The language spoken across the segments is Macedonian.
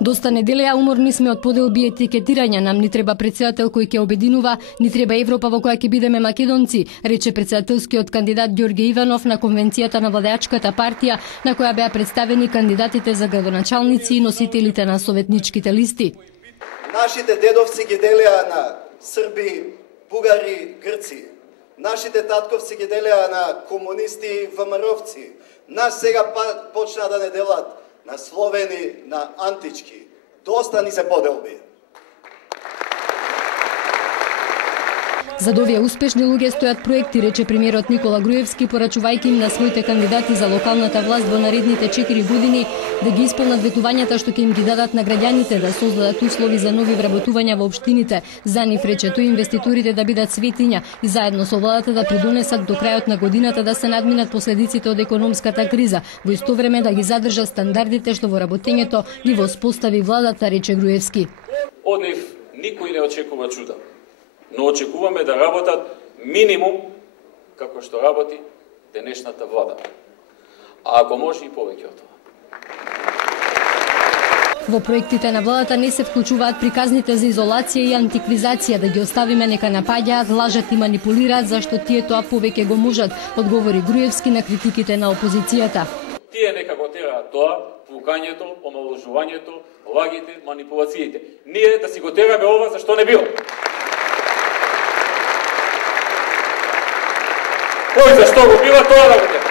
Доста неделја уморни сме од поделби и етикетирања. Нам ни треба претседател кој ќе обединува, ни треба Европа во која ќе бидеме македонци, рече претседателскиот кандидат Ѓорѓе Иванов на конвенцијата на владеачката партија, на која беа представени кандидатите за градоначалници и носителите на советничките листи. Нашите дедовци ги делеа на срби, бугари, грци. Нашите татковци ги делеа на комунисти и ВМРО-вци. Нас сега почна да не делат на словени, на антички. Доста ни се поделби. За овие успешни луѓе стојат проекти, рече премиерот Никола Груевски, порачувајќи им на своите кандидати за локалната власт во наредните 4 години да ги исполнат ветувањата што ќе им ги дадат на граѓаните, да создадат услови за нови вработувања во општините. За нив, рече тој, инвеститорите да бидат светиња и заедно со владата да придонесат до крајот на годината да се надминат последиците од економската криза, во исто време да ги задржат стандардите што во работењето ги воспостави владата, рече Груевски. Од нив никој не очекува чуда, но очекуваме да работат минимум како што работи денешната влада. А ако може и повеќе од тоа. Во проектите на владата не се вклучуваат приказните за изолација и антиквизација, да ги оставиме нека напаѓаат, лажат и манипулираат, зашто тие тоа повеќе го можат, одговори Груевски на критиките на опозицијата. Тие нека го тераат тоа, пукањето, омаложувањето, лагите, манипулациите. Ние да си го тераме ова зашто не било. Кој зашто го била тоа да го тера?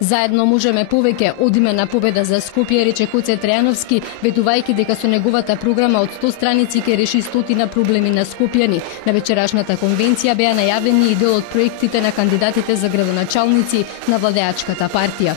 Заедно можеме повеќе, одиме на победа за Скопје, рече Коце Трајановски, ветувајќи дека со неговата програма од 100 страници ќе реши 100 проблеми на скопјани. На вечерашната конвенција беа најавени и дел од проектите на кандидатите за градоначалници на владеачката партија.